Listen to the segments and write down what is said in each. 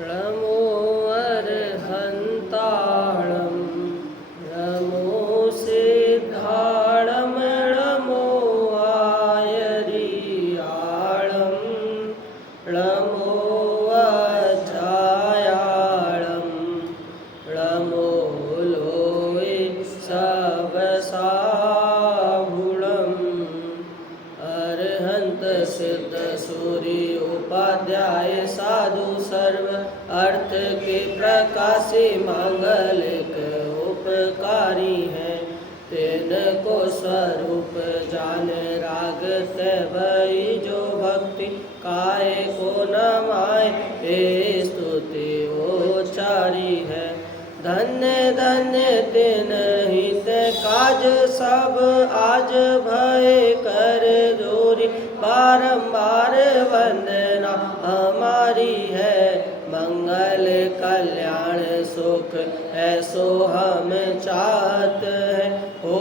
णमो अर्हन्ताणं नमो सिद्धाणं नमो आयरियाळं नमो अजायाळं नमो लोये सबसाहुळं अरहंत सिद्ध सूर्य उपाध्याय साधु सर्व अर्थ के प्रकाशी मांगलिक उपकारी है। तेन को स्वरूप जान राग ते भई जो भक्ति काय को नमाय हे स्तुति उचारी है। धन्य धन्य दिन हित काज सब आज भय कर जोरी बारंबार वंदना हमारी है। मंगल कल्याण सुख ऐसो हम चाहत हैं। हो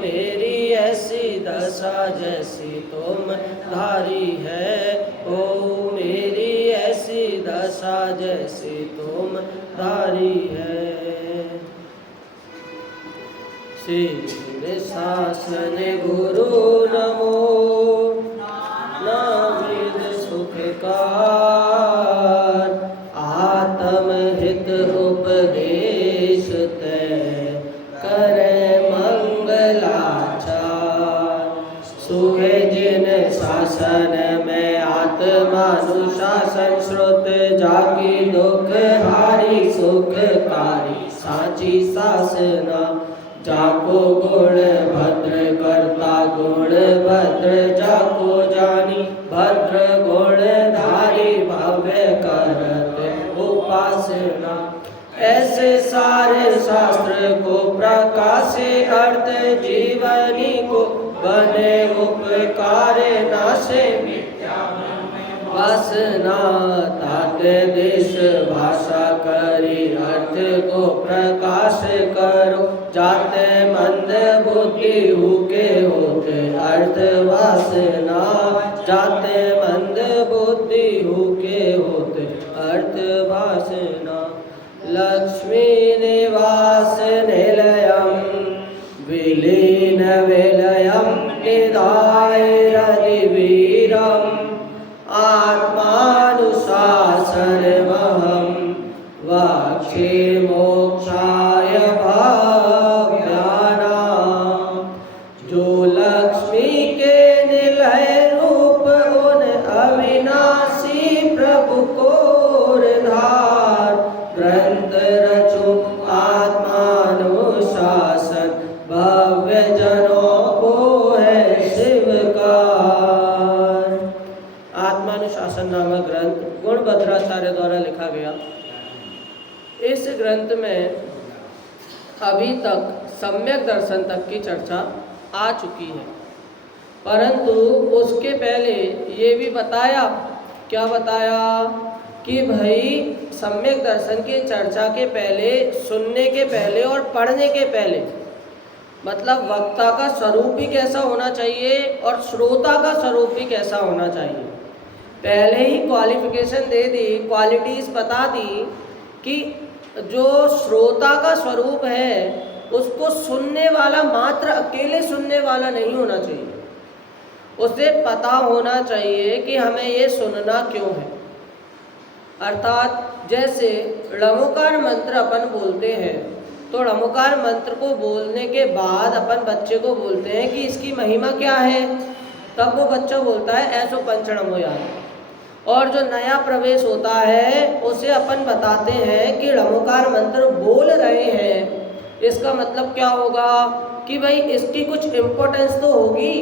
मेरी ऐसी दशा जैसी तुम धारी है। हो मेरी ऐसी दशा जैसी तुम धारी है। श्री शासन गुरु नमो नाविद सुखकार आत्म हित उपदेश तय करे मंगलाचार। सुहे जिन शासन में आत्मानुशासन श्रुत जाकी दुख हारी सुखकारी साची सासना। जाको गुण भद्र करता गुण भद्र जाको जानी भद्र गुण धारी भव्य करत उपासना। ऐसे सारे शास्त्र को प्रकाशे अर्थ जीवनी को बने उपकार नाशे मिथ्या वासना। तात देश भाषा करी अर्थ को प्रकाश करो। जाते मंद बुद्धि हुके होते अर्थ वासना। जाते मंद बुद्धि हुके होते अर्थ वासना। लक्ष्मी निवास निलयं विलीन विलयं निधाय रतिवीरम् आत्मानुशासनमहं वक्षे मोक्षाय भाव्यानां। जो लक्ष्मी के निलय रूप उन अविनाशी प्रभु को धार ग्रंथ रचो आत्मानुशासन भव्य जनों को है शिवकार। आत्मानुशासन नामक ग्रंथ गुणभद्राचार्य द्वारा लिखा गया। इस ग्रंथ में अभी तक सम्यक दर्शन तक की चर्चा आ चुकी है, परंतु उसके पहले ये भी बताया, क्या बताया कि भाई सम्यक दर्शन की चर्चा के पहले, सुनने के पहले और पढ़ने के पहले मतलब वक्ता का स्वरूप भी कैसा होना चाहिए और श्रोता का स्वरूप भी कैसा होना चाहिए। पहले ही क्वालिफिकेशन दे दी, क्वालिटीज़ बता दी कि जो श्रोता का स्वरूप है उसको सुनने वाला मात्र अकेले सुनने वाला नहीं होना चाहिए। उसे पता होना चाहिए कि हमें ये सुनना क्यों है। अर्थात जैसे ळमोकार मंत्र अपन बोलते हैं तो ळमोकार मंत्र को बोलने के बाद अपन बच्चे को बोलते हैं कि इसकी महिमा क्या है। तब वो बच्चा बोलता है ऐसो पंचणमो याद। और जो नया प्रवेश होता है उसे अपन बताते हैं कि ळमोकार मंत्र बोल रहे हैं, इसका मतलब क्या होगा कि भाई इसकी कुछ इम्पोर्टेंस तो होगी।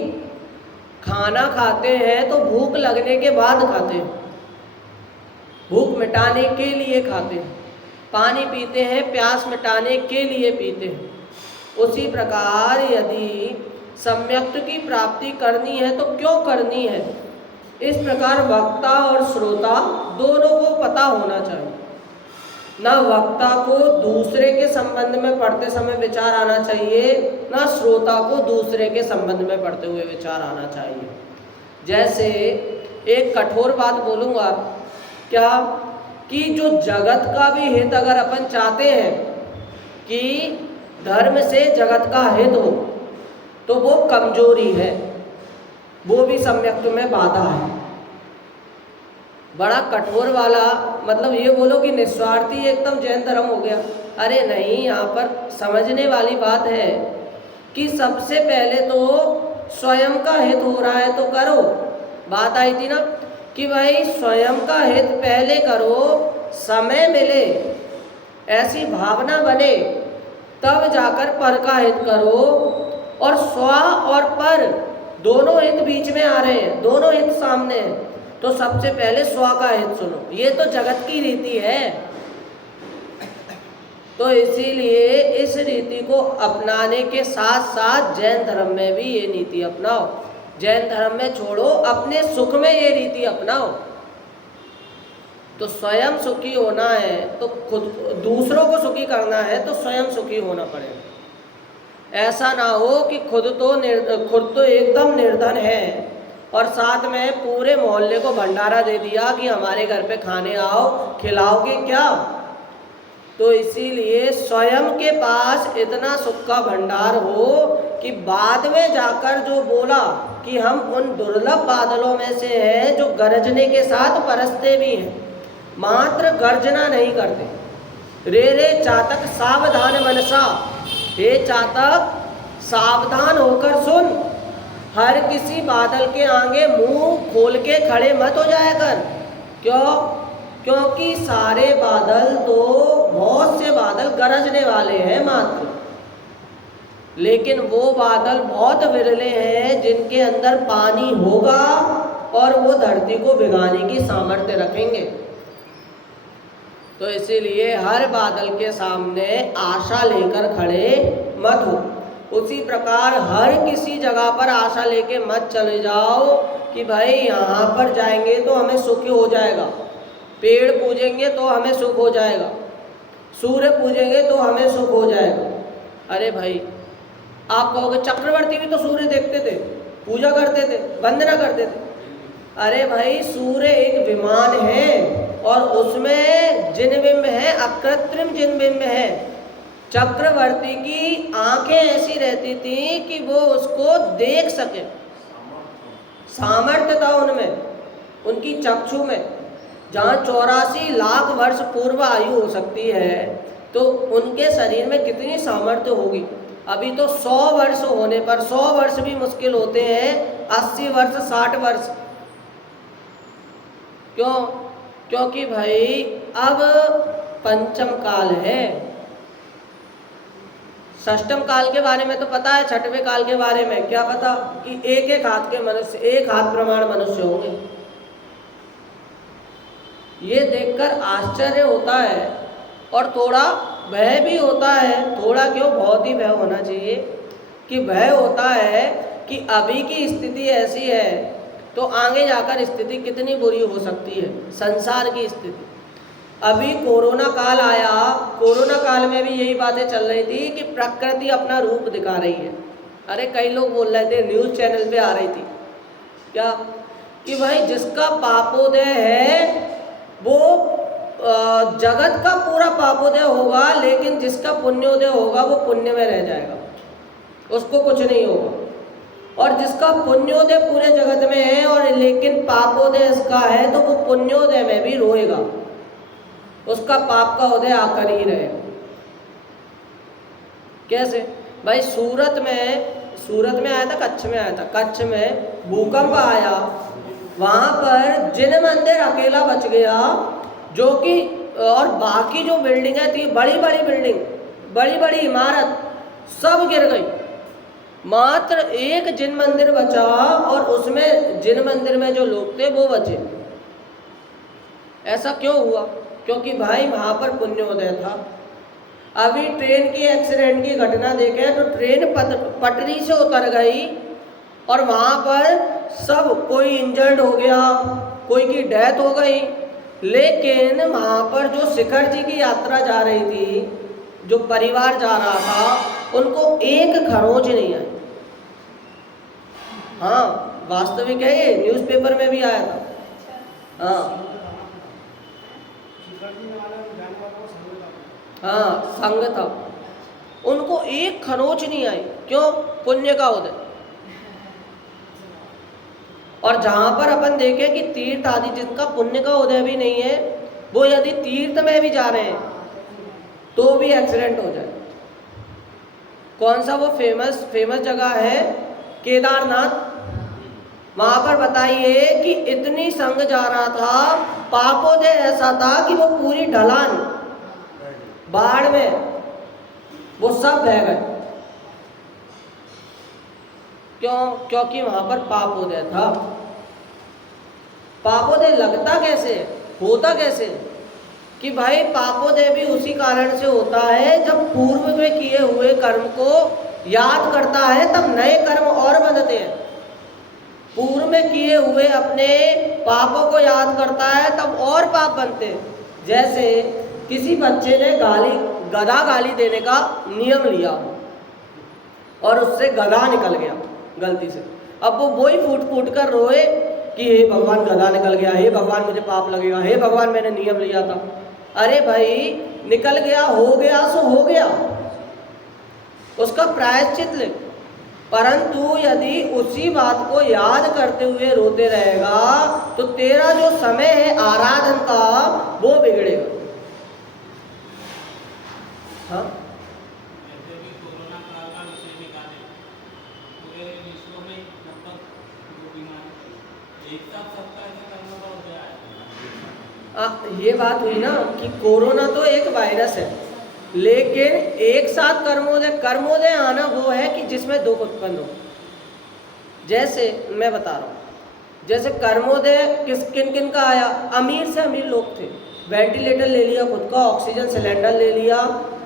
खाना खाते हैं तो भूख लगने के बाद खाते हैं, भूख मिटाने के लिए खाते हैं। पानी पीते हैं प्यास मिटाने के लिए पीते हैं। उसी प्रकार यदि सम्यक्त की प्राप्ति करनी है तो क्यों करनी है। इस प्रकार वक्ता और श्रोता दोनों को पता होना चाहिए। न वक्ता को दूसरे के संबंध में पढ़ते समय विचार आना चाहिए, न श्रोता को दूसरे के संबंध में पढ़ते हुए विचार आना चाहिए। जैसे एक कठोर बात बोलूँगा, क्या कि जो जगत का भी हित अगर अपन चाहते हैं कि धर्म से जगत का हित हो, तो वो कमजोरी है, वो भी सम्यक्त्व में बाधा है। बड़ा कठोर वाला मतलब ये बोलो कि निस्वार्थी एकदम जैन धर्म हो गया, अरे नहीं, यहाँ पर समझने वाली बात है कि सबसे पहले तो स्वयं का हित हो रहा है तो करो। बात आई थी ना कि भाई स्वयं का हित पहले करो, समय मिले, ऐसी भावना बने, तब जाकर पर का हित करो। और स्व और पर दोनों हित बीच में आ रहे हैं, दोनों हित सामने हैं, तो सबसे पहले स्व का हित सुनो। ये तो जगत की रीति है, तो इसीलिए इस रीति को अपनाने के साथ साथ जैन धर्म में भी ये नीति अपनाओ। जैन धर्म में छोड़ो, अपने सुख में ये रीति अपनाओ। तो स्वयं सुखी होना है तो खुद, दूसरों को सुखी करना है तो स्वयं सुखी होना पड़ेगा। ऐसा ना हो कि खुद तो एकदम निर्धन है और साथ में पूरे मोहल्ले को भंडारा दे दिया कि हमारे घर पे खाने आओ, खिलाओगे क्या। तो इसीलिए स्वयं के पास इतना सुख का भंडार हो कि बाद में जाकर जो बोला कि हम उन दुर्लभ बादलों में से हैं जो गरजने के साथ बरसते भी हैं, मात्र गर्जना नहीं करते। रे रे चातक सावधान मनसा, हे चातक सावधान होकर सुन, हर किसी बादल के आगे मुंह खोल के खड़े मत हो जाया कर। क्यों? क्योंकि सारे बादल तो, बहुत से बादल गरजने वाले हैं मात्र, लेकिन वो बादल बहुत विरले हैं जिनके अंदर पानी होगा और वो धरती को भिगाने की सामर्थ्य रखेंगे। तो इसीलिए हर बादल के सामने आशा लेकर खड़े मत हो। उसी प्रकार हर किसी जगह पर आशा लेके मत चले जाओ कि भाई यहाँ पर जाएंगे तो हमें सुख हो जाएगा, पेड़ पूजेंगे तो हमें सुख हो जाएगा, सूर्य पूजेंगे तो हमें सुख हो जाएगा। अरे भाई, आप कहोगे चक्रवर्ती भी तो सूर्य देखते थे, पूजा करते थे, वंदना करते थे। अरे भाई, सूर्य एक विमान है और उसमें जिनबिंब है, अकृत्रिम जिनबिंब है। चक्रवर्ती की आंखें ऐसी रहती थी कि वो उसको देख सके, सामर्थ्य था उनमें, उनकी चक्षु में। जहाँ 84 लाख वर्ष पूर्व आयु हो सकती है, तो उनके शरीर में कितनी सामर्थ्य होगी। अभी तो 100 वर्ष होने पर, 100 वर्ष भी मुश्किल होते हैं, 80 वर्ष, 60 वर्ष। क्यों? क्योंकि भाई अब पंचम काल है। षष्टम काल के बारे में तो पता है, छठवें काल के बारे में क्या पता कि एक एक हाथ के मनुष्य, एक हाथ प्रमाण मनुष्य होंगे। ये देखकर आश्चर्य होता है और थोड़ा भय भी होता है। थोड़ा क्यों, बहुत ही भय होना चाहिए। कि भय होता है कि अभी की स्थिति ऐसी है तो आगे जाकर स्थिति कितनी बुरी हो सकती है, संसार की स्थिति। अभी कोरोना काल आया, कोरोना काल में भी यही बातें चल रही थी कि प्रकृति अपना रूप दिखा रही है। अरे कई लोग बोल रहे थे, न्यूज़ चैनल पे आ रही थी क्या, कि भाई जिसका पापोदय है वो जगत का पूरा पापोदय होगा, लेकिन जिसका पुण्योदय होगा वो पुण्य में रह जाएगा, उसको कुछ नहीं होगा। और जिसका पुण्योदय पूरे जगत में है और लेकिन पापोदय इसका है, तो वो पुण्योदय में भी रोएगा, उसका पाप का उदय आकर ही रहेगा। कैसे भाई, सूरत में आया था, कच्छ में आया था, कच्छ में भूकंप आया, वहाँ पर जिन मंदिर अकेला बच गया, जो कि और बाकी जो बिल्डिंगें थी, बड़ी बड़ी बिल्डिंग, बड़ी बड़ी इमारत सब गिर गई, मात्र एक जिन मंदिर बचा और उसमें जिन मंदिर में जो लोग थे वो बचे। ऐसा क्यों हुआ? क्योंकि भाई वहाँ पर पुण्योदय था। अभी ट्रेन की एक्सीडेंट की घटना देखें तो ट्रेन पटरी से उतर गई और वहाँ पर सब, कोई इंजर्ड हो गया, कोई की डेथ हो गई, लेकिन वहाँ पर जो शिखर जी की यात्रा जा रही थी, जो परिवार जा रहा था, उनको एक खरोंच नहीं आई। हाँ, वास्तविक है, ये न्यूज़पेपर में भी आया था। हाँ हाँ, संग था। उनको एक खरोच नहीं आई, क्यों? पुण्य का उदय। और जहां पर अपन देखें कि तीर्थ आदि जिनका पुण्य का उदय भी नहीं है, वो यदि तीर्थ में भी जा रहे हैं तो भी एक्सीडेंट हो जाए। कौन सा वो फेमस जगह है? केदारनाथ। वहां पर बताइए कि इतनी संग जा रहा था, पापोदय ऐसा था कि वो पूरी ढलान बाढ़ में वो सब बह गए। क्यों? क्योंकि वहां पर पापोदय था। पापोदय लगता कैसे, होता कैसे? कि भाई पापोदय भी उसी कारण से होता है, जब पूर्व में किए हुए कर्म को याद करता है तब नए कर्म और बनते हैं। पूर्व में किए हुए अपने पापों को याद करता है तब और पाप बनते हैं। जैसे किसी बच्चे ने गधा गाली देने का नियम लिया और उससे गधा निकल गया गलती से। अब वो वही फूट फूट कर रोए कि हे भगवान गधा निकल गया, हे भगवान मुझे पाप लगेगा, हे भगवान मैंने नियम लिया था। अरे भाई निकल गया, हो गया सो हो गया, उसका प्रायश्चित ले। परंतु यदि उसी बात को याद करते हुए रोते रहेगा तो तेरा जो समय है आराधन का वो बिगड़ेगा। हाँ ये बात हुई ना कि कोरोना तो एक वायरस है, लेकिन एक साथ कर्मोदय आना वो है कि जिसमें दुख उत्पन्न हो। जैसे मैं बता रहा हूँ, जैसे कर्मोदय किन किन का आया? अमीर से अमीर लोग थे, वेंटिलेटर ले लिया खुद का, ऑक्सीजन सिलेंडर ले लिया,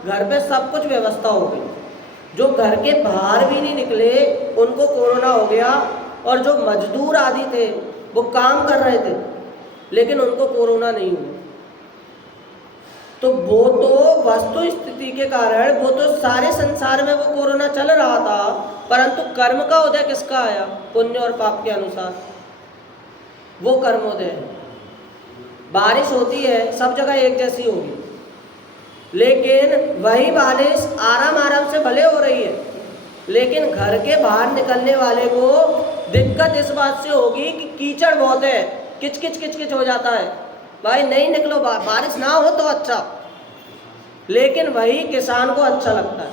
घर पे सब कुछ व्यवस्था हो गई। जो घर के बाहर भी नहीं निकले उनको कोरोना हो गया, और जो मजदूर आदि थे वो काम कर रहे थे लेकिन उनको कोरोना नहीं हुआ। तो वो तो वस्तु स्थिति के कारण वो तो सारे संसार में वो कोरोना चल रहा था, परंतु कर्म का उदय किसका आया? पुण्य और पाप के अनुसार वो कर्मोदय है। बारिश होती है सब जगह एक जैसी होगी, लेकिन वही बारिश आराम से भले हो रही है, लेकिन घर के बाहर निकलने वाले को दिक्कत इस बात से होगी कि कीचड़ बहुत है, किच हो जाता है। भाई नहीं निकलो, बारिश ना हो तो अच्छा, लेकिन वही किसान को अच्छा लगता है।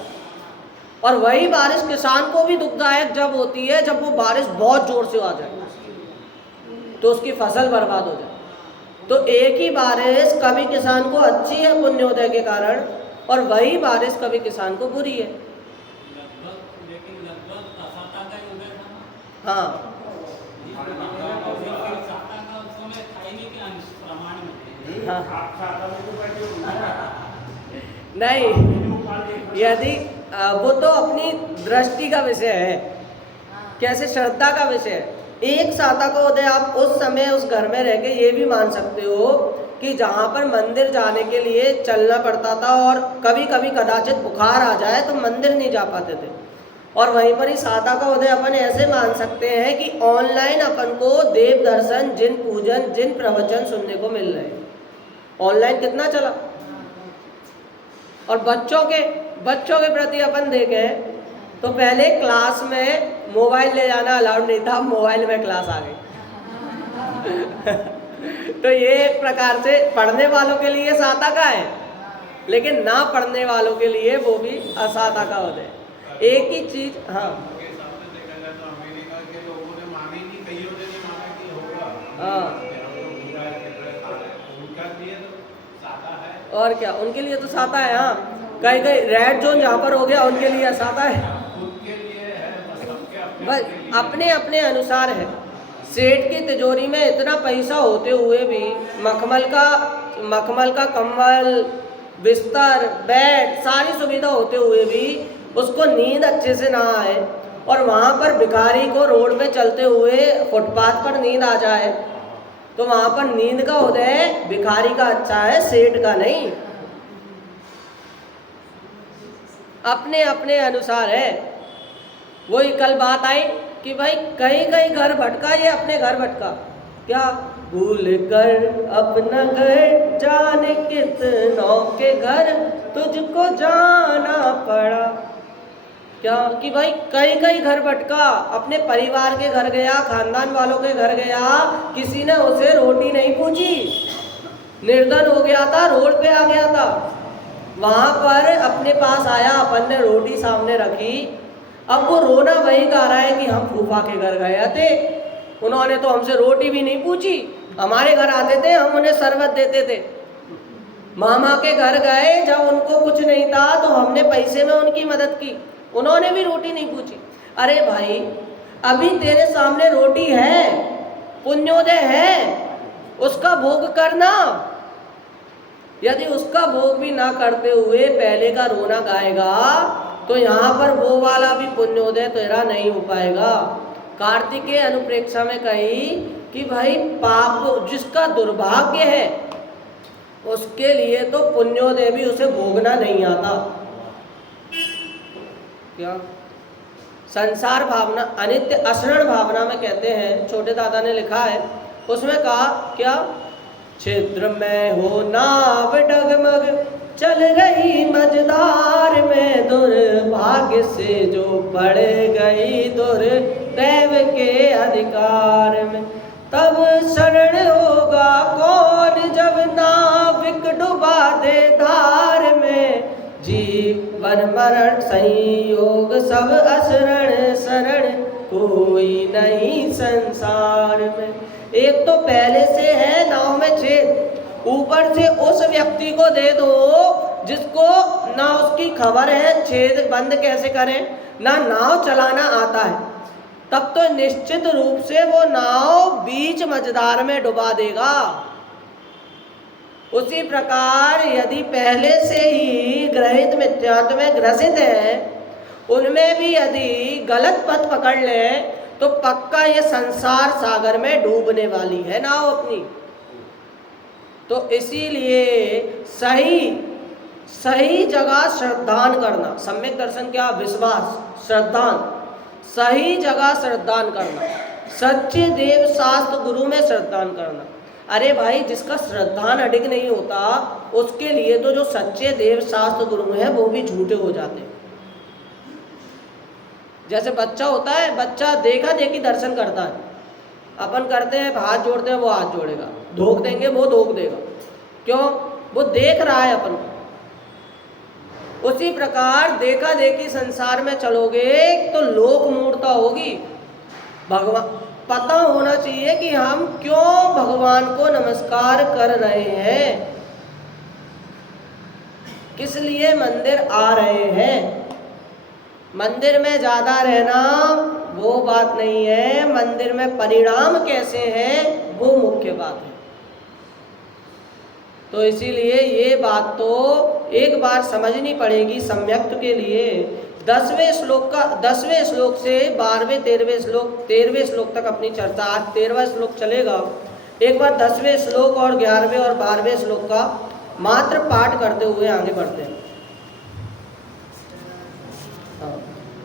और वही बारिश किसान को भी दुखदायक जब होती है जब वो बारिश बहुत जोर से आ जाए तो उसकी फसल बर्बाद हो जाए। तो एक ही बारिश कभी किसान को अच्छी है पुण्योदय के कारण, और वही बारिश कभी किसान को बुरी है। हाँ नहीं, यदि वो तो अपनी दृष्टि का विषय है, कैसे श्रद्धा का विषय है। एक साता को उदय आप उस समय उस घर में रह के ये भी मान सकते हो कि जहाँ पर मंदिर जाने के लिए चलना पड़ता था और कभी कभी कदाचित बुखार आ जाए तो मंदिर नहीं जा पाते थे, और वहीं पर ही साता का उदय अपन ऐसे मान सकते हैं कि ऑनलाइन अपन को देव दर्शन, जिन पूजन, जिन प्रवचन सुनने को मिल रहे हैं। ऑनलाइन कितना चला। और बच्चों के प्रति अपन देखें तो पहले क्लास में मोबाइल ले जाना अलाउड नहीं था, मोबाइल में क्लास आ गई। तो ये एक प्रकार से पढ़ने वालों के लिए साता का है, लेकिन ना पढ़ने वालों के लिए वो भी असाता का होता है। एक ही चीज। हाँ हाँ, और क्या, उनके लिए तो साता है। हाँ, कई रेड जोन जहाँ पर हो गया उनके लिए साता है। बस अपने अपने अनुसार है। सेठ की तिजोरी में इतना पैसा होते हुए भी मखमल का कंबल, बिस्तर, बेड, सारी सुविधा होते हुए भी उसको नींद अच्छे से ना आए, और वहाँ पर भिखारी को रोड पे चलते हुए फुटपाथ पर नींद आ जाए, तो वहाँ पर नींद का उदय भिखारी का अच्छा है, सेठ का नहीं। अपने अपने अनुसार है। वही कल बात आई कि भाई कहीं कहीं घर भटका, ये अपने घर भटका, क्या भूल कर अपना घर जाने कितनों के घर तुझको जाना पड़ा। क्या कि भाई कई कई घर भटका, अपने परिवार के घर गया, खानदान वालों के घर गया, किसी ने उसे रोटी नहीं पूछी, निर्धन हो गया था, रोड पे आ गया था, वहां पर अपने पास आया, अपन ने रोटी सामने रखी, अब वो रोना वही गा रहा है कि हम फूफा के घर गए थे, उन्होंने तो हमसे रोटी भी नहीं पूछी, हमारे घर आते थे, हम उन्हें शरबत देते थे, मामा के घर गए जब उनको कुछ नहीं था तो हमने पैसे में उनकी मदद की, उन्होंने भी रोटी नहीं पूछी। अरे भाई अभी तेरे सामने रोटी है, पुण्योदय है, उसका भोग करना। यदि उसका भोग भी ना करते हुए पहले का रोना गाएगा तो यहाँ पर वो वाला भी पुण्योदय तेरा नहीं हो पाएगा। कार्तिकेय अनुप्रेक्षा में कही कि भाई पाप जिसका दुर्भाग्य है उसके लिए तो पुण्योदय भी उसे भोगना नहीं आता। क्या संसार भावना अनित्य अशरण भावना में कहते हैं, छोटे दादा ने लिखा है, उसमें कहा क्या, क्षेत्र में हो नाव डगमग चल रही मझधार में, दुर्भाग्य से जो पड़ गई दुर्दैव के अधिकार में, तब शरण होगा कौन जब नाविक डुबा दे धार में, जीवन मरण संयोग सब असरण शरण कोई नहीं संसार में। एक तो पहले से है नाव में छेद, ऊपर से उस व्यक्ति को दे दो जिसको ना उसकी खबर है छेद बंद कैसे करें, ना नाव चलाना आता है, तब तो निश्चित रूप से वो नाव बीच मझधार में डुबा देगा। उसी प्रकार यदि पहले से ही ग्रहित मिथ्यात्व में ग्रसित है, उनमें भी यदि गलत पथ पकड़ ले तो पक्का ये संसार सागर में डूबने वाली है नाव अपनी। तो इसीलिए सही जगह श्रद्धान करना, सम्यक दर्शन क्या, विश्वास, श्रद्धान, सही जगह श्रद्धान करना, सच्चे देव शास्त्र गुरु में श्रद्धान करना। अरे भाई जिसका श्रद्धान अडिग नहीं होता उसके लिए तो जो सच्चे देव शास्त्र गुरु हैं वो भी झूठे हो जाते हैं। जैसे बच्चा होता है, बच्चा देखा देखी दर्शन करता है, अपन करते हैं हाथ जोड़ते हैं वो हाथ जोड़ेगा, धोख देंगे वो धोख देगा, क्यों, वो देख रहा है अपन को। उसी प्रकार देखा देखी संसार में चलोगे तो लोक मूर्ता होगी। भगवान पता होना चाहिए कि हम क्यों भगवान को नमस्कार कर रहे हैं, किस लिए मंदिर आ रहे हैं। मंदिर में ज़्यादा रहना वो बात नहीं है, मंदिर में परिणाम कैसे हैं वो मुख्य बात है। तो इसीलिए ये बात तो एक बार समझनी पड़ेगी सम्यक्त के लिए। 10वें श्लोक से 12वें 13वें श्लोक तक अपनी चर्चा, आज 13वां श्लोक चलेगा। एक बार 10वें श्लोक और 11वें और 12वें श्लोक का मात्र पाठ करते हुए आगे बढ़ते हैं।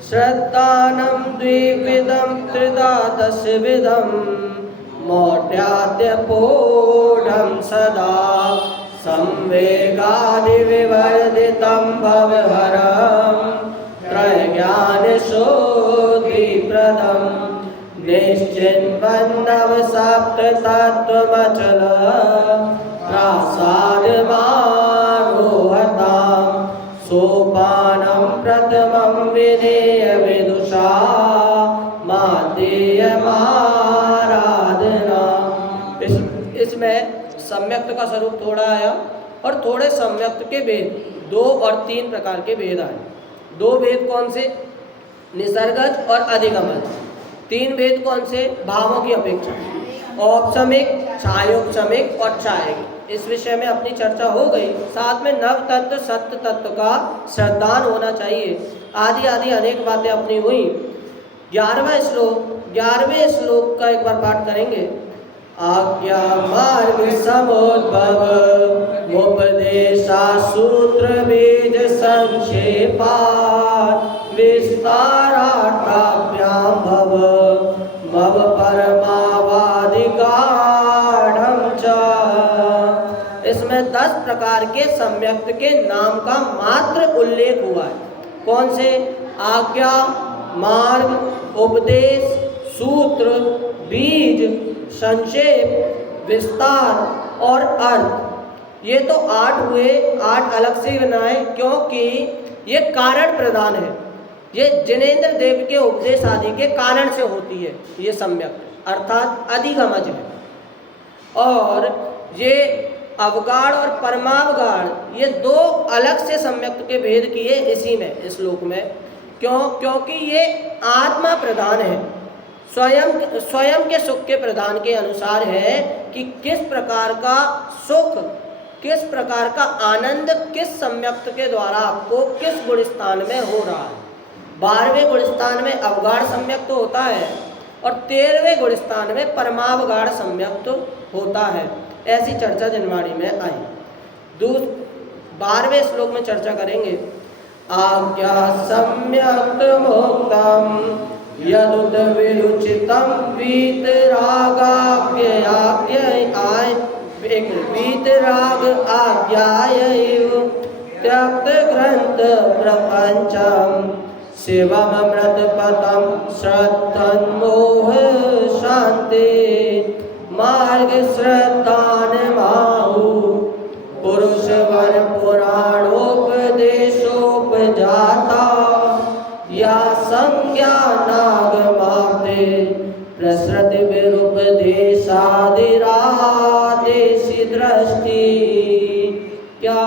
श्रद्धानं द्विविधं त्रिधा दशविधं मौढ्याद्यपोढं सदा संवेगादिविवर्जितं भवहरं त्रयज्ञानशोधिप्रदं निश्चिन्वन्नव सप्ततत्त्वमचल प्रासादमारोहतां सोपानं प्रथमं विनेय विदुषा माध्यमाराधना। इसमें सम्यक्त का स्वरूप थोड़ा आया और थोड़े सम्यक्त के भेद 2 और 3 प्रकार के भेद आए। 2 भेद कौन से, निसर्गज और अधिगमज। 3 भेद कौन से, भावों की अपेक्षा, औपसमिक, छायोपसमिक और छायिक। इस विषय में अपनी चर्चा हो गई। साथ में नव तत्व सत्य तत्व का श्रद्धान होना चाहिए, आदि आदि अनेक बातें अपनी हुई। 11वें श्लोक का एक बार पाठ करेंगे। आज्ञा मार्ग समुद्भव उपदेशा सूत्र बीज संक्षेपात् विस्तारार्थाभ्यां भव मव परमावादिका 10 प्रकार के सम्यक्त के नाम का मात्र उल्लेख हुआ है। कौन से? आज्ञा, मार्ग, उपदेश, सूत्र, बीज, संक्षेप, विस्तार और अर्थ। ये तो 8 हुए, 8 अलग से बनाए क्योंकि ये कारण प्रदान है। ये जिनेंद्र देव के उपदेश आदि के कारण से होती है ये सम्यक्त, अर्थात अधिगमज है। और ये अवगाढ़ और परमावगाढ़ ये 2 अलग से सम्यक्त के भेद किए इसी में, इस श्लोक में। क्योंकि ये आत्मा प्रधान है, स्वयं के सुख के प्रधान के अनुसार है कि किस प्रकार का सुख, किस प्रकार का आनंद किस सम्यक्त के द्वारा आपको किस गुण स्थान में हो रहा है। 12वें गुण स्थान में अवगाढ़ सम्यक्त होता है और 13वें गुण स्थान में परमावगाढ़ सम्यक्त होता है। ऐसी चर्चा जनवाणी में आई। 12वें श्लोक में चर्चा करेंगे। आज्ञा सम्यक्त मुक्तम यदुत विरुचितम वीतराग आज्ञायैव त्यक्त ग्रंथ प्रपंचम शिवम अमृतपदम श्रद्धन्मोह शांति मार्ग श्रद्धान माहु पुरुष वर पुराणोपदेशोपजाता या संज्ञा नागमाते प्रसृति विरुपदेशादिरादेशी दृष्टि। क्या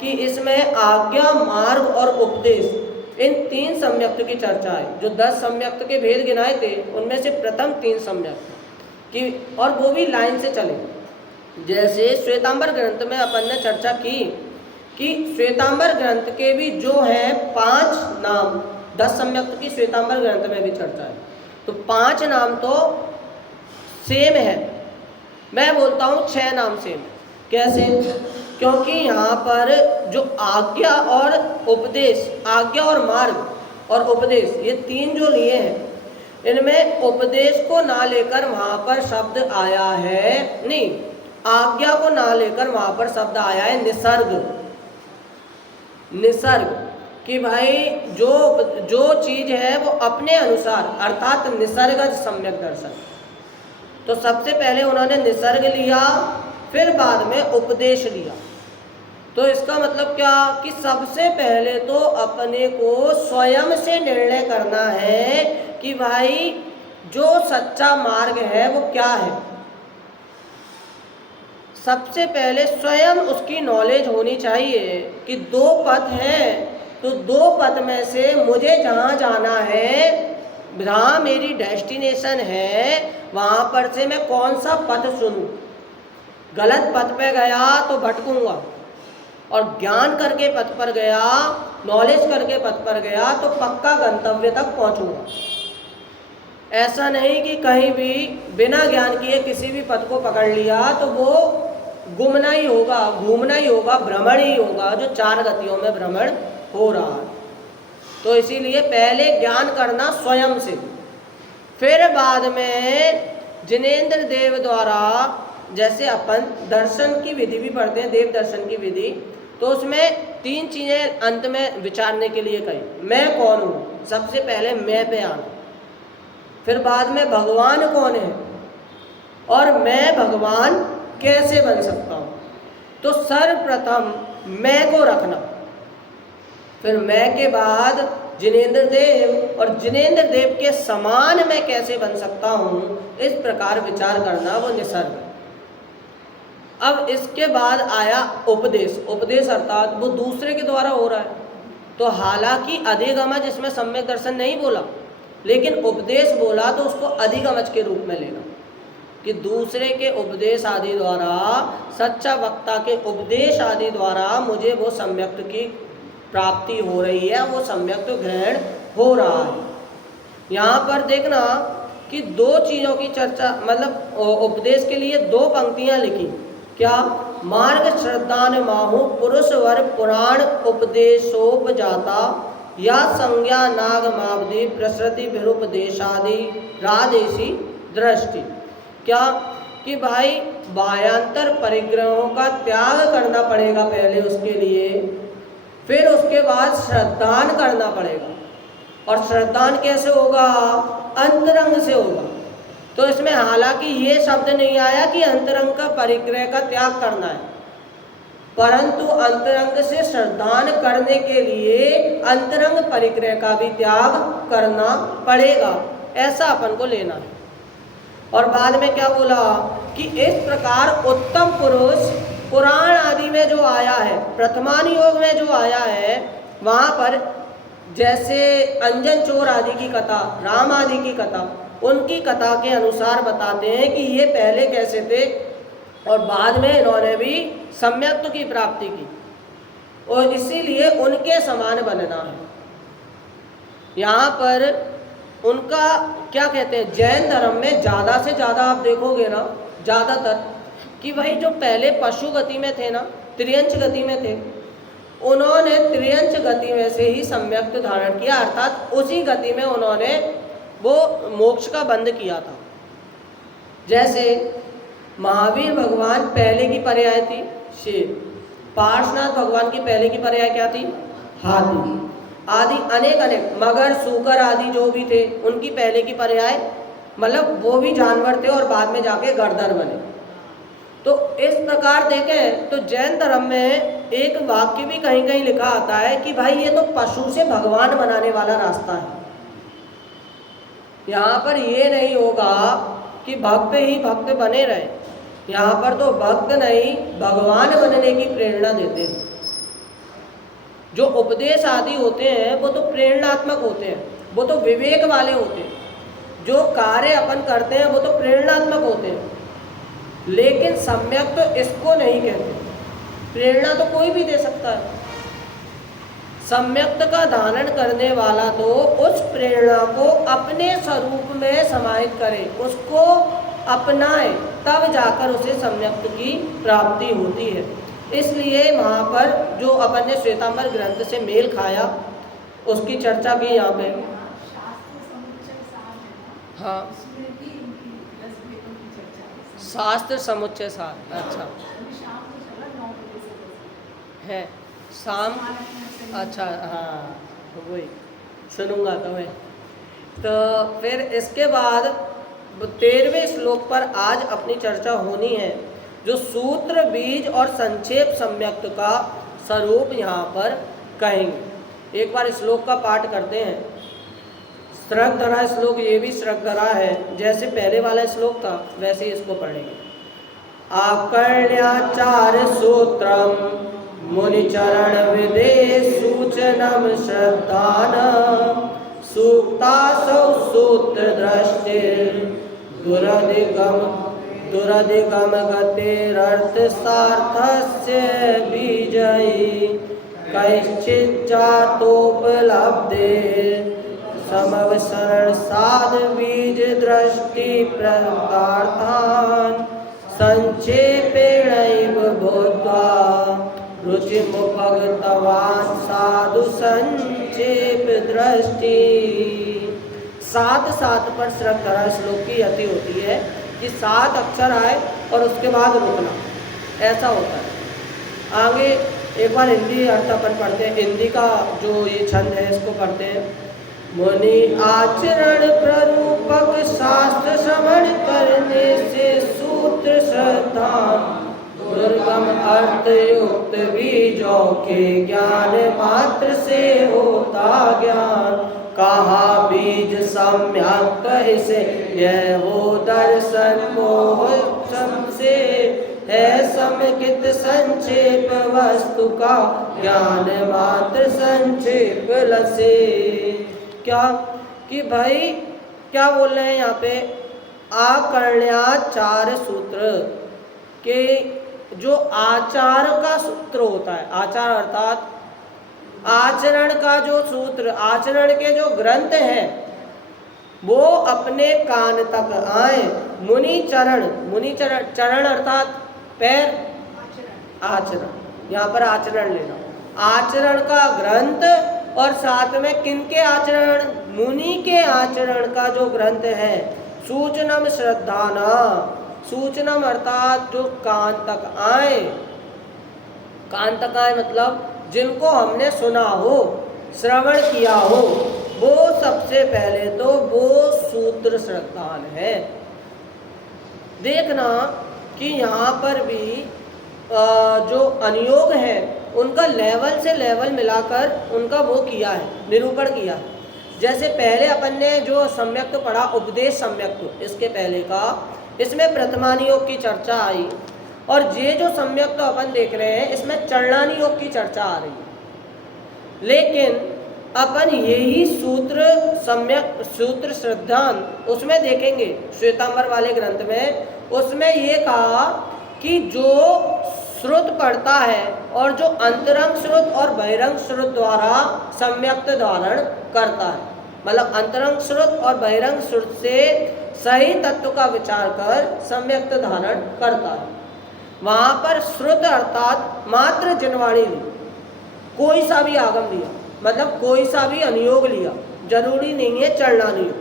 कि इसमें आज्ञा, मार्ग और उपदेश इन 3 सम्यक्त की चर्चा है। जो 10 सम्यक्त के भेद गिनाए थे उनमें से प्रथम 3 सम्यक्त की, और वो भी लाइन से चले। जैसे श्वेतांबर ग्रंथ में अपन ने चर्चा की कि श्वेतांबर ग्रंथ के भी जो हैं 5 नाम, 10 सम्यक्त की श्वेतांबर ग्रंथ में भी चर्चा है, तो 5 नाम तो सेम है। मैं बोलता हूँ 6 नाम सेम। कैसे? क्योंकि यहाँ पर जो आज्ञा और उपदेश, आज्ञा और मार्ग और उपदेश, ये 3 जो लिए हैं, इनमें उपदेश को ना लेकर वहाँ पर शब्द आया है, नहीं, आज्ञा को ना लेकर वहाँ पर शब्द आया है निसर्ग। निसर्ग कि भाई जो चीज है वो अपने अनुसार, अर्थात निसर्गज सम्यक दर्शन। तो सबसे पहले उन्होंने निसर्ग लिया, फिर बाद में उपदेश लिया। तो इसका मतलब क्या कि सबसे पहले तो अपने को स्वयं से निर्णय करना है कि भाई जो सच्चा मार्ग है वो क्या है। सबसे पहले स्वयं उसकी नॉलेज होनी चाहिए कि 2 पथ हैं, तो 2 पथ में से मुझे जहाँ जाना है, जहाँ मेरी डेस्टिनेशन है, वहाँ पर से मैं कौन सा पथ चुनूं। गलत पथ पे गया तो भटकूंगा, और ज्ञान करके पथ पर गया, नॉलेज करके पथ पर गया तो पक्का गंतव्य तक पहुँचूंगा। ऐसा नहीं कि कहीं भी बिना ज्ञान किए किसी भी पथ को पकड़ लिया तो वो गुमना ही होगा, घूमना ही होगा, भ्रमण ही होगा, जो 4 गतियों में भ्रमण हो रहा है। तो इसीलिए पहले ज्ञान करना स्वयं से, फिर बाद में जिनेंद्र देव द्वारा, जैसे अपन दर्शन की विधि भी पढ़ते हैं, देव दर्शन की विधि, तो उसमें 3 चीज़ें अंत में विचारने के लिए कही। मैं कौन हूँ, सबसे पहले मैं पे आना, फिर बाद में भगवान कौन है और मैं भगवान कैसे बन सकता हूँ। तो सर्वप्रथम मैं को रखना, फिर मैं के बाद जिनेंद्र देव, और जिनेंद्र देव के समान मैं कैसे बन सकता हूँ, इस प्रकार विचार करना वो निसर्ग। अब इसके बाद आया उपदेश। उपदेश अर्थात वो दूसरे के द्वारा हो रहा है। तो हालांकि अधिगमज इसमें सम्यक दर्शन नहीं बोला, लेकिन उपदेश बोला तो उसको अधिगमज के रूप में लेना कि दूसरे के उपदेश आदि द्वारा, सच्चा वक्ता के उपदेश आदि द्वारा मुझे वो सम्यक्त की प्राप्ति हो रही है, वो सम्यक्त ग्रहण हो रहा है। यहाँ पर देखना कि 2 चीज़ों की चर्चा, मतलब उपदेश के लिए 2 पंक्तियाँ लिखी। क्या? मार्ग श्रद्धान माहु पुरुष वर पुराण उपदेशोपजाता या संज्ञा नाग मावधि प्रसृति विरुपदेशादि रादेशी दृष्टि। क्या कि भाई बाह्यांतर परिग्रहों का त्याग करना पड़ेगा पहले उसके लिए, फिर उसके बाद श्रद्धान करना पड़ेगा। और श्रद्धान कैसे होगा? अंतरंग से होगा। तो इसमें हालांकि ये शब्द नहीं आया कि अंतरंग का परिग्रह का त्याग करना है, परंतु अंतरंग से श्रद्धान करने के लिए अंतरंग परिग्रह का भी त्याग करना पड़ेगा, ऐसा अपन को लेना है। और बाद में क्या बोला कि इस प्रकार उत्तम पुरुष पुराण आदि में जो आया है, प्रथमान योग में जो आया है, वहाँ पर जैसे अंजन चोर आदि की कथा, राम आदि की कथा, उनकी कथा के अनुसार बताते हैं कि ये पहले कैसे थे और बाद में इन्होंने भी सम्यक्त्व की प्राप्ति की, और इसीलिए उनके समान बनना है। यहाँ पर उनका क्या कहते हैं, जैन धर्म में ज़्यादा से ज़्यादा आप देखोगे ना, ज़्यादातर कि भाई जो पहले पशु गति में थे ना, त्रियंच गति में थे, उन्होंने त्रियंच गति में से ही सम्यक्त्व धारण किया, अर्थात उसी गति में उन्होंने वो मोक्ष का बंध किया था। जैसे महावीर भगवान पहले की पर्याय थी शेर, पार्श्वनाथ भगवान की पहले की पर्याय क्या थी? हाथी आदि अनेक अनेक, मगर सूकर आदि जो भी थे उनकी पहले की पर्याय, मतलब वो भी जानवर थे और बाद में जाके गड़दर बने। तो इस प्रकार देखें तो जैन धर्म में एक वाक्य भी कहीं कहीं लिखा आता है कि भाई ये तो पशु से भगवान बनाने वाला रास्ता है। यहाँ पर ये नहीं होगा कि भक्त ही भक्त बने रहे, यहाँ पर तो भक्त नहीं भगवान बनने की प्रेरणा देते हैं। जो उपदेश आदि होते हैं वो तो प्रेरणात्मक होते हैं, वो तो विवेक वाले होते हैं, जो कार्य अपन करते हैं वो तो प्रेरणात्मक होते हैं, लेकिन सम्यक तो इसको नहीं कहते। प्रेरणा तो कोई भी दे सकता है, सम्यक्त का धारण करने वाला तो उस प्रेरणा को अपने स्वरूप में समाहित करे, उसको अपनाए, तब जाकर उसे सम्यक्त की प्राप्ति होती है। इसलिए वहाँ पर जो अपन ने श्वेतांबर ग्रंथ से मेल खाया उसकी चर्चा भी यहाँ पे, हाँ शास्त्र समुच्चय सार, अच्छा है शाम, अच्छा हाँ वही सुनूंगा तो मैं। तो फिर इसके बाद 13वें श्लोक पर आज अपनी चर्चा होनी है, जो सूत्र बीज और संक्षेप सम्यक्त का स्वरूप यहाँ पर कहेंगे। एक बार श्लोक का पाठ करते हैं। श्रद्धरा श्लोक, ये भी श्रद्धरा है, जैसे पहले वाला श्लोक था वैसे ही इसको पढ़ेंगे। आकर्ण्याचार सूत्रम मुनिचरण विदे सूचनम श्रद्धान सूक्तासौ सूत्र दृष्टिर दुरधिगम गतेरर्थ सार्थस्य बीजयी कैश्चित् जातोपलब्धे समवसरण साध बीज दृष्टि प्रकार्थान संक्षेपेणैव भूत्वा रुचिमुपगतवान् साधु संक्षेप दृष्टि। 7 पर श्रद्धरा श्लोक की अति होती है कि 7 अक्षर आए और उसके बाद रुकना, ऐसा होता है। आगे एक बार हिंदी अर्थ अपन पढ़ते हैं, हिंदी का जो ये छंद है इसको पढ़ते हैं। मुनि आचरण प्ररूपक शास्त्र श्रवण करने से सूत्र श्रद्धा दुर्गम अर्थ युक्त बीजों के ज्ञान मात्र से होता ज्ञान। कहा बीज सम्यक इसे यह हो दर्शन मोह से है समेकित संक्षेप वस्तु का ज्ञान मात्र संक्षेप लसे। क्या कि भाई क्या बोल रहे हैं यहाँ पे, आकर्ण्याचार सूत्र के जो आचार का सूत्र होता है, आचार अर्थात आचरण का जो सूत्र, आचरण के जो ग्रंथ हैं वो अपने कान तक आए। मुनि चरण, चरण अर्थात पैर, आचरण, यहाँ पर आचरण लेना, आचरण का ग्रंथ और साथ में किनके आचरण, मुनि के आचरण का जो ग्रंथ है। सूचनम श्रद्धाना, सूचनम अर्थात जो कान तक आए, कान तक आए मतलब जिनको हमने सुना हो, श्रवण किया हो, वो सबसे पहले तो वो सूत्र श्रद्धान है। देखना कि यहाँ पर भी जो अनुयोग है उनका लेवल से लेवल मिलाकर उनका वो किया है, निरूपण किया है। जैसे पहले अपन ने जो सम्यक्त पढ़ा उपदेश सम्यक्त, इसके पहले का, इसमें प्रथमानुयोग की चर्चा आई, और ये जो सम्यक्त अपन देख रहे हैं इसमें चरणानुयोग की चर्चा आ रही है। लेकिन अपन यही सूत्र सम्यक सूत्र श्रद्धान उसमें देखेंगे, श्वेतांबर वाले ग्रंथ में, उसमें ये कहा कि जो श्रुत पढ़ता है और जो अंतरंग श्रुत और बहिरंग श्रुत द्वारा सम्यक्त धारण करता है, मतलब अंतरंग श्रुत और बहिरंग श्रुत से सही तत्व का विचार कर सम्यक्त धारण करता है। वहाँ पर श्रुत अर्थात मात्र जिनवाणी ली, कोई सा भी आगम लिया, मतलब कोई सा भी अनुयोग लिया, जरूरी नहीं है चरणानुयोग।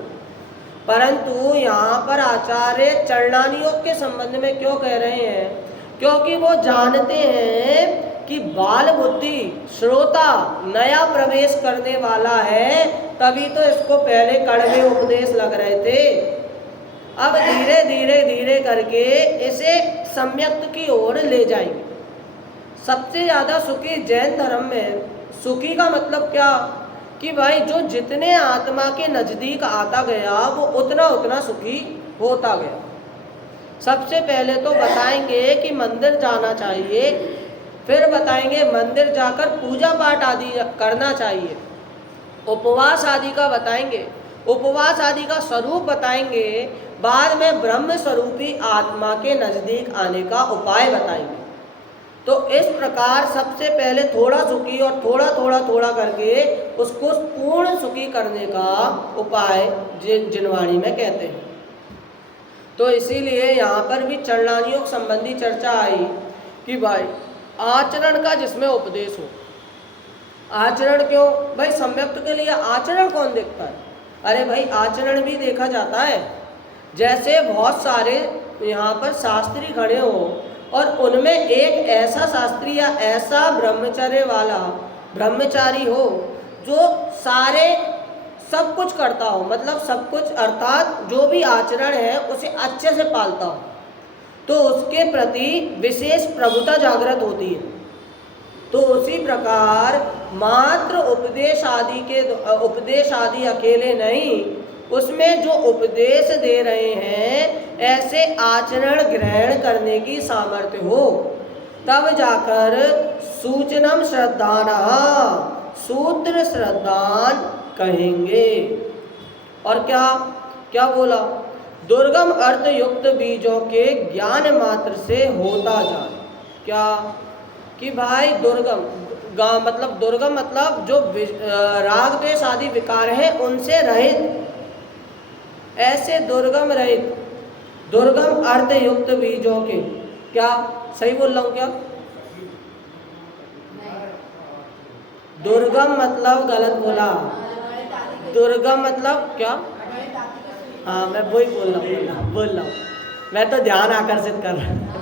परंतु यहाँ पर आचार्य चरणानुयोग के संबंध में क्यों कह रहे हैं? क्योंकि वो जानते हैं कि बाल बुद्धि श्रोता नया प्रवेश करने वाला है, तभी तो इसको पहले कड़वे उपदेश लग रहे थे। अब धीरे धीरे धीरे करके इसे सम्यक्त की ओर ले जाएंगे। सबसे ज़्यादा सुखी जैन धर्म में, सुखी का मतलब क्या कि भाई जो जितने आत्मा के नज़दीक आता गया वो उतना उतना सुखी होता गया। सबसे पहले तो बताएंगे कि मंदिर जाना चाहिए, फिर बताएंगे मंदिर जाकर पूजा पाठ आदि करना चाहिए, उपवास आदि का बताएंगे, उपवास आदि का स्वरूप बताएंगे, बाद में ब्रह्म स्वरूपी आत्मा के नज़दीक आने का उपाय बताएंगे। तो इस प्रकार सबसे पहले थोड़ा सुखी और थोड़ा थोड़ा थोड़ा करके उसको पूर्ण सुखी करने का उपाय जिनवाणी में कहते हैं। तो इसीलिए यहाँ पर भी चरणानुयोग संबंधी चर्चा आई कि भाई आचरण का जिसमें उपदेश हो। आचरण क्यों भाई? सम्यक्त के लिए आचरण कौन देखता है? अरे भाई आचरण भी देखा जाता है। जैसे बहुत सारे यहाँ पर शास्त्री खड़े हो और उनमें एक ऐसा शास्त्री या ऐसा ब्रह्मचर्य वाला ब्रह्मचारी हो जो सारे सब कुछ करता हो, मतलब सब कुछ अर्थात जो भी आचरण है उसे अच्छे से पालता हो, तो उसके प्रति विशेष प्रभुता जागृत होती है। तो उसी प्रकार मात्र उपदेश आदि अकेले नहीं, उसमें जो उपदेश दे रहे हैं ऐसे आचरण ग्रहण करने की सामर्थ्य हो, तब जाकर सूचनम श्रद्धाना सूत्र श्रद्धान कहेंगे। और क्या क्या बोला? दुर्गम अर्थ युक्त बीजों के ज्ञान मात्र से होता जाए। क्या कि भाई दुर्गम मतलब दुर्गम मतलब जो राग द्वेष आदि विकार है उनसे रहित, ऐसे दुर्गम रहित दुर्गम अर्थ युक्त बीजों के, क्या सही बोल रहा हूँ क्या? दुर्गम मतलब गलत बोला। दुर्गम मतलब क्या? हाँ मैं वही बोल रहा हूँ, मैं तो ध्यान आकर्षित कर रहा हूँ।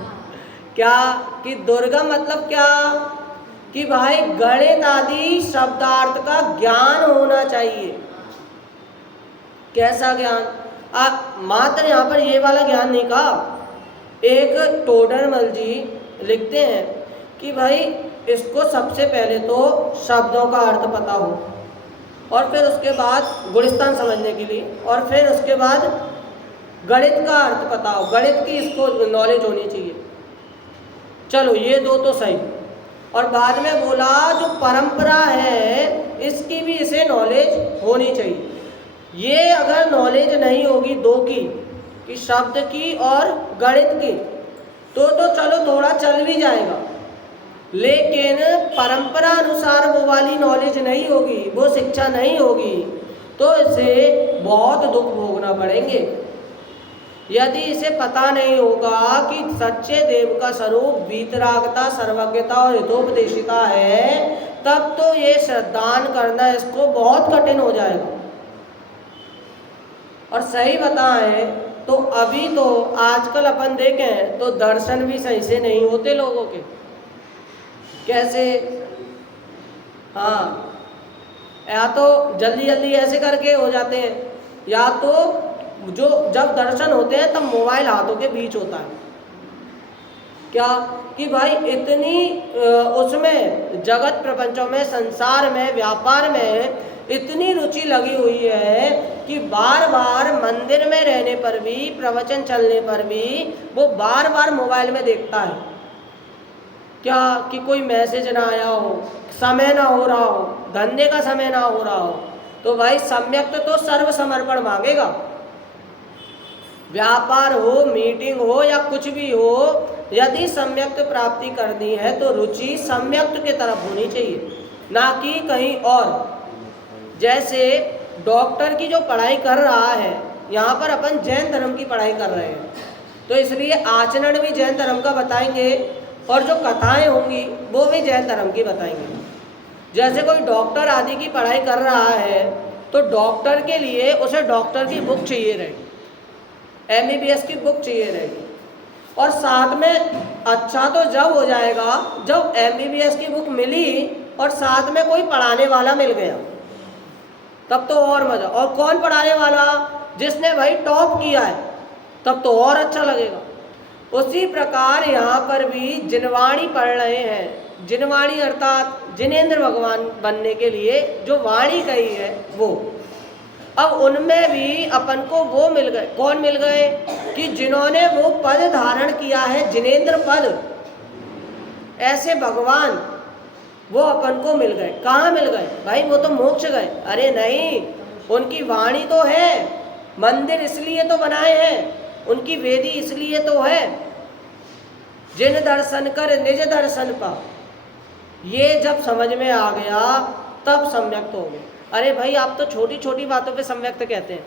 क्या कि दुर्गम मतलब क्या कि भाई गणित आदि शब्दार्थ का ज्ञान होना चाहिए। कैसा ज्ञान? मात्र यहाँ पर ये वाला ज्ञान नहीं कहा। एक टोडरमल जी लिखते हैं कि भाई इसको सबसे पहले तो शब्दों का अर्थ पता हो, और फिर उसके बाद गुणस्थान समझने के लिए, और फिर उसके बाद गणित का अर्थ पता हो, गणित की इसको नॉलेज होनी चाहिए। चलो ये दो तो सही। और बाद में बोला जो परंपरा है इसकी भी इसे नॉलेज होनी चाहिए। ये अगर नॉलेज नहीं होगी दो की, कि शब्द की और गणित की, तो चलो थोड़ा चल भी जाएगा, लेकिन परंपरा अनुसार वो वाली नॉलेज नहीं होगी, वो शिक्षा नहीं होगी, तो इसे बहुत दुख भोगना पड़ेंगे। यदि इसे पता नहीं होगा कि सच्चे देव का स्वरूप वीतरागता, सर्वज्ञता और हितोपदेशिता है, तब तो ये श्रद्धान करना इसको बहुत कठिन हो जाएगा। और सही बताएं तो अभी तो आजकल अपन देखें तो दर्शन भी सही से नहीं होते लोगों के। कैसे? हाँ, या तो जल्दी जल्दी ऐसे करके हो जाते हैं, या तो जो जब दर्शन होते हैं तब मोबाइल हाथों के बीच होता है। क्या कि भाई इतनी उसमें जगत प्रपंचों में, संसार में, व्यापार में इतनी रुचि लगी हुई है कि बार बार मंदिर में रहने पर भी, प्रवचन चलने पर भी वो बार बार मोबाइल में देखता है। क्या कि कोई मैसेज ना आया हो, समय ना हो रहा हो, धंधे का समय ना हो रहा हो, तो भाई सम्यक तो सर्व समर्पण मांगेगा। व्यापार हो, मीटिंग हो या कुछ भी हो, यदि सम्यक्त प्राप्ति करनी है तो रुचि सम्यक्त की तरफ होनी चाहिए, ना कि कहीं और। जैसे डॉक्टर की जो पढ़ाई कर रहा है, यहाँ पर अपन जैन धर्म की पढ़ाई कर रहे हैं, तो इसलिए आचरण भी जैन धर्म का बताएंगे और जो कथाएं होंगी वो भी जैन धर्म की बताएंगे। जैसे कोई डॉक्टर आदि की पढ़ाई कर रहा है तो डॉक्टर के लिए उसे डॉक्टर की बुक चाहिए रहेगी, MBBS की बुक चाहिए रहेगी, और साथ में अच्छा तो जब हो जाएगा जब MBBS की बुक मिली और साथ में कोई पढ़ाने वाला मिल गया, तब तो और मजा। और कौन पढ़ाने वाला? जिसने भाई टॉप किया है, तब तो और अच्छा लगेगा। उसी प्रकार यहाँ पर भी जिनवाणी पढ़ रहे हैं। जिनवाणी अर्थात जिनेंद्र भगवान बनने के लिए जो वाणी कही है वो। अब उनमें भी अपन को वो मिल गए। कौन मिल गए? कि जिन्होंने वो पद धारण किया है, जिनेंद्र पद, ऐसे भगवान वो अपन को मिल गए। कहाँ मिल गए भाई? वो तो मोक्ष गए। अरे नहीं, उनकी वाणी तो है, मंदिर इसलिए तो बनाए हैं, उनकी वेदी इसलिए तो है, जिन दर्शन कर निज दर्शन पा। ये जब समझ में आ गया तब सम्यक्त हो गए। अरे भाई, आप तो छोटी छोटी बातों पे सम्यक्त कहते हैं।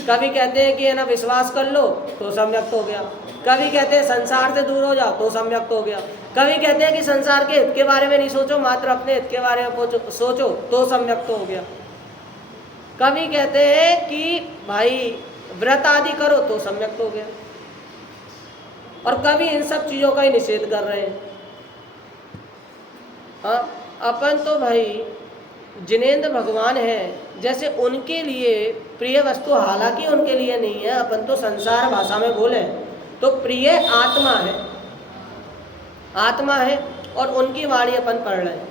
कभी कहते हैं कि है ना विश्वास कर लो तो सम्यक्त हो गया, कभी कहते हैं संसार से दूर हो जाओ तो सम्यक्त हो गया, कभी कहते हैं कि संसार के हित के बारे में नहीं सोचो, मात्र अपने हित के बारे में सोचो तो सम्यक्त हो गया, कभी कहते हैं कि भाई व्रत आदि करो तो सम्यक्त हो गया, और कभी इन सब चीज़ों का ही निषेध कर रहे हैं। हाँ, अपन तो भाई जिनेंद्र भगवान हैं, जैसे उनके लिए प्रिय वस्तु हालांकि उनके लिए नहीं है, अपन तो संसार भाषा में बोले तो प्रिय आत्मा है, आत्मा है, और उनकी वाणी अपन पढ़ रहे हैं।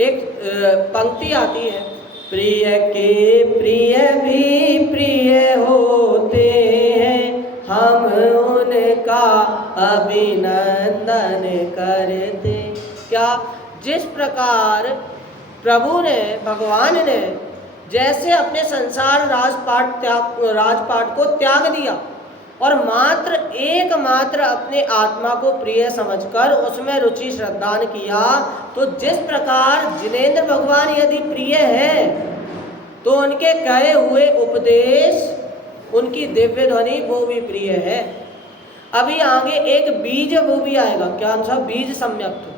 एक पंक्ति आती है, प्रिय के प्रिय भी प्रिय होते हैं, हम उनका अभिनंदन करते। क्या? जिस प्रकार प्रभु ने, भगवान ने जैसे अपने संसार राजपाट को त्याग दिया और मात्र एकमात्र अपने आत्मा को प्रिय समझकर उसमें रुचि श्रद्धान किया, तो जिस प्रकार जिनेंद्र भगवान यदि प्रिय है तो उनके कहे हुए उपदेश, उनकी दिव्य ध्वनि वो भी प्रिय है। अभी आगे एक बीज वो भी आएगा। क्या सा? बीज सम्यक्त।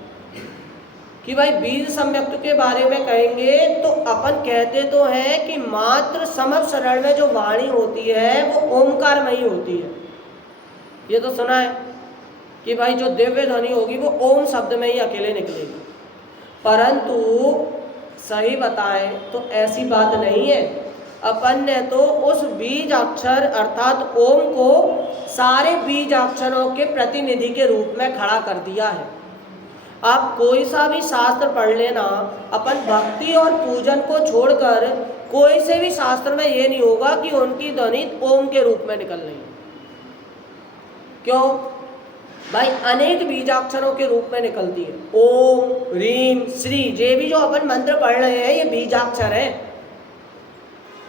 कि भाई बीज सम्यक्त के बारे में कहेंगे तो अपन कहते तो हैं कि मात्र समप शरण में जो वाणी होती है वो ओमकारमयी होती है। ये तो सुना है कि भाई जो दिव्य ध्वनि होगी वो ओम शब्द में ही अकेले निकलेगी, परंतु सही बताए तो ऐसी बात नहीं है। अपन ने तो उस बीज अक्षर अर्थात ओम को सारे बीज अक्षरों के प्रतिनिधि के रूप में खड़ा कर दिया है। आप कोई सा भी शास्त्र पढ़ लेना, अपन भक्ति और पूजन को छोड़कर कोई से भी शास्त्र में ये नहीं होगा कि उनकी ध्वनि ओम के रूप में निकल रही है। क्यों भाई? अनेक बीजाक्षरों के रूप में निकलती है। ओम, ह्रीम, श्री, ये भी जो अपन मंत्र पढ़ रहे हैं ये बीजाक्षर है।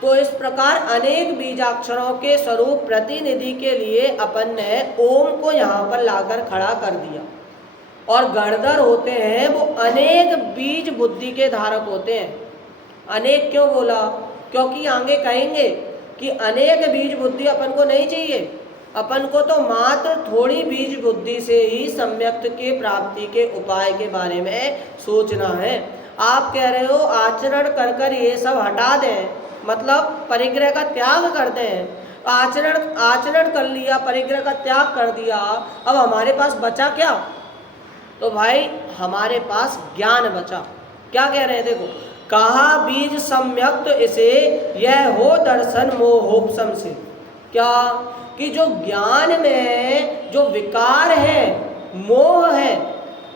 तो इस प्रकार अनेक बीजाक्षरों के स्वरूप प्रतिनिधि के लिए अपन ने ओम को यहाँ पर लाकर खड़ा कर दिया। और गणधर होते हैं वो अनेक बीज बुद्धि के धारक होते हैं। अनेक क्यों बोला? क्योंकि आगे कहेंगे कि अनेक बीज बुद्धि अपन को नहीं चाहिए, अपन को तो मात्र थोड़ी बीज बुद्धि से ही सम्यक्त के प्राप्ति के उपाय के बारे में सोचना है। आप कह रहे हो आचरण कर कर ये सब हटा दें, मतलब परिग्रह का त्याग कर दें, आचरण आचरण कर लिया, परिग्रह का त्याग कर दिया, अब हमारे पास बचा क्या? तो भाई हमारे पास ज्ञान बचा। क्या कह रहे हैं देखो, कहा बीज सम्यक्त इसे यह हो दर्शन मोहोपशम से। क्या कि जो ज्ञान में जो विकार है, मोह है,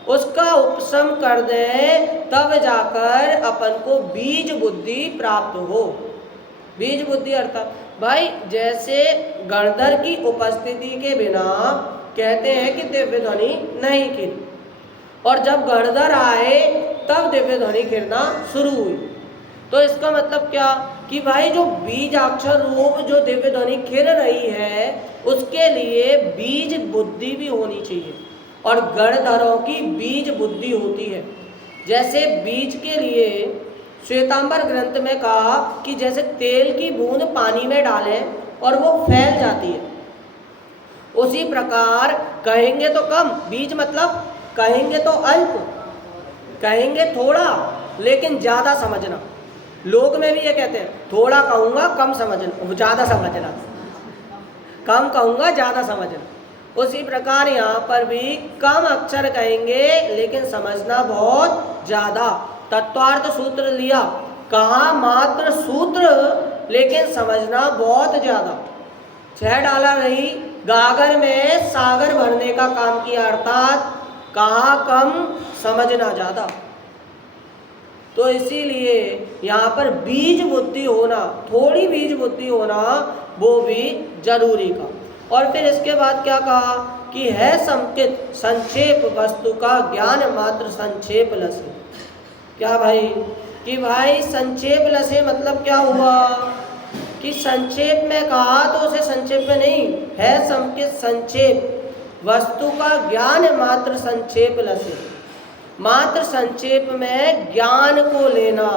उसका उपशम कर दें, तब जाकर अपन को बीज बुद्धि प्राप्त हो। बीज बुद्धि अर्थात भाई जैसे गणधर की उपस्थिति के बिना कहते हैं कि दिव्य ध्वनि नहीं खिली, और जब गणधर आए तब दिव्य ध्वनि खिलना शुरू हुई। तो इसका मतलब क्या कि भाई जो बीजाक्षर रूप जो दिव्य ध्वनि खिल रही है, उसके लिए बीज बुद्धि भी होनी चाहिए, और गणधरों की बीज बुद्धि होती है। जैसे बीज के लिए श्वेतांबर ग्रंथ में कहा कि जैसे तेल की बूंद पानी में डालें और वो फैल जाती है, उसी प्रकार कहेंगे तो कम, बीज मतलब कहेंगे तो अल्प, कहेंगे थोड़ा लेकिन ज़्यादा समझना। लोग में भी ये कहते हैं, थोड़ा कहूँगा कम समझना, ज़्यादा समझना, कम कहूँगा ज़्यादा समझना। उसी प्रकार यहाँ पर भी कम अक्षर कहेंगे लेकिन समझना बहुत ज़्यादा। तत्वार्थ सूत्र लिया, कहा मात्र सूत्र लेकिन समझना बहुत ज़्यादा। 6 डाला रही, गागर में सागर भरने का काम किया, अर्थात कहा कम समझना ज़्यादा। तो इसीलिए यहाँ पर बीज बुद्धि होना, थोड़ी बीज बुद्धि होना वो भी जरूरी का। और फिर इसके बाद क्या कहा कि है संकित संक्षेप वस्तु का ज्ञान मात्र संक्षेप लसे। क्या भाई कि भाई संक्षेप लसे मतलब क्या हुआ कि संक्षेप में कहा तो उसे संक्षेप में नहीं, है संकित संक्षेप वस्तु का ज्ञान मात्र संक्षेप लसे। मात्र संक्षेप में ज्ञान को लेना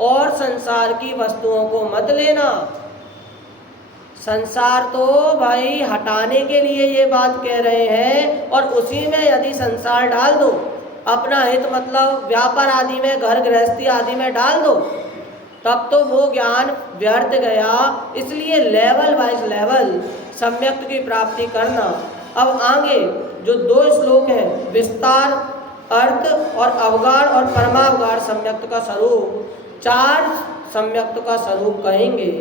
और संसार की वस्तुओं को मत लेना। संसार तो भाई हटाने के लिए ये बात कह रहे हैं, और उसी में यदि संसार डाल दो, अपना हित मतलब व्यापार आदि में, घर गृहस्थी आदि में डाल दो, तब तो वो ज्ञान व्यर्थ गया। इसलिए लेवल वाइज लेवल सम्यक्त की प्राप्ति करना। अब आगे जो 2 श्लोक हैं, विस्तार अर्थ और अवगाढ़ और परमावगाढ़ सम्यक्त का स्वरूप, 4 सम्यक्त का स्वरूप कहेंगे।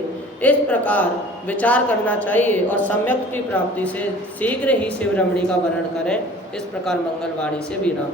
इस प्रकार विचार करना चाहिए और सम्यक्त की प्राप्ति से शीघ्र ही शिवरमणी का वर्णन करें। इस प्रकार मंगलवाणी से विराम।